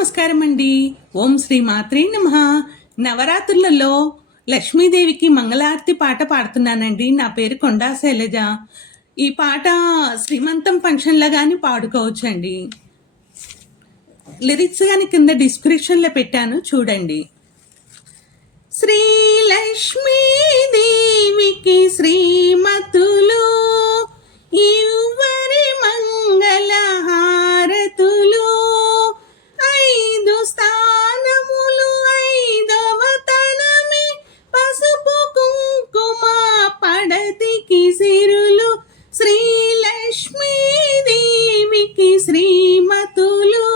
నమస్కారం అండి ఓం శ్రీ మాత్రే నమ. నవరాత్రులలో లక్ష్మీదేవికి మంగళారతి పాట పాడుతున్నానండి. నా పేరు కొండా శైలజ. ఈ పాట శ్రీమంతం ఫంక్షన్లో కానీ పాడుకోవచ్చండి. లిరిక్స్ కానీ కింద డిస్క్రిప్షన్లో పెట్టాను చూడండి. శ్రీ లక్ష్మీదేవికి మడతికి సిరులు శ్రీలక్ష్మీదేవికి శ్రీమతులు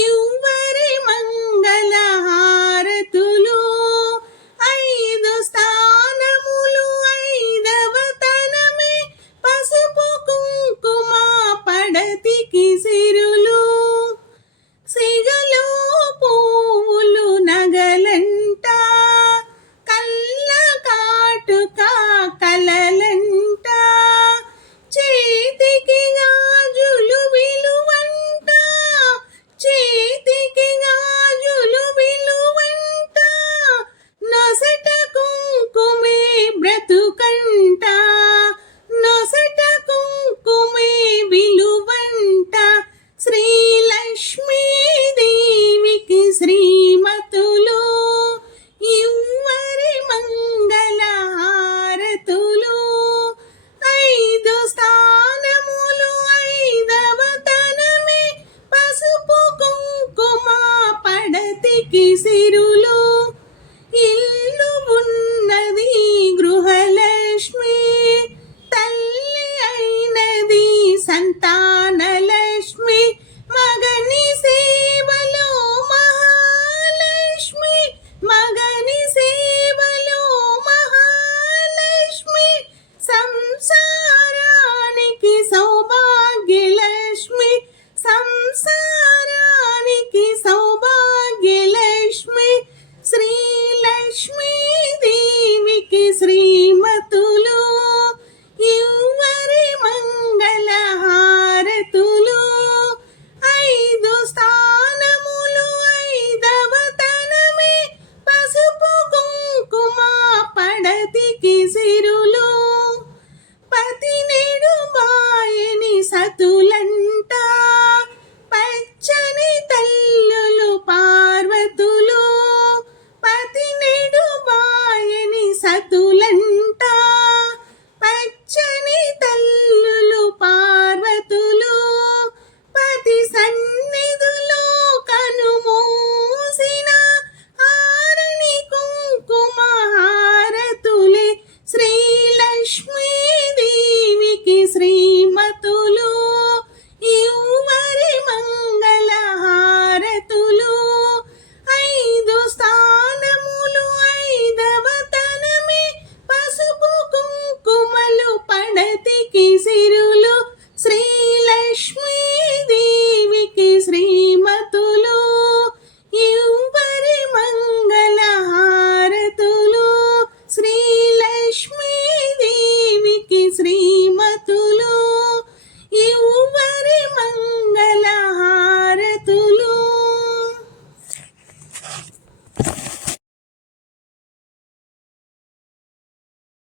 ఇవ్వరి మంగళ హారతులు ఐదు స్థానములు ఐదవతనమే పసుపు కుంకుమ పడతికి సిరు సంతానలక్ష్మి మగని సేవలో మహాలక్ష్మి మగని సేవలో మహాలక్ష్మి సంసారానికి సౌభాగ్యలక్ష్మి సంసారానికి సౌభాగ్యలక్ష్మి శ్రీ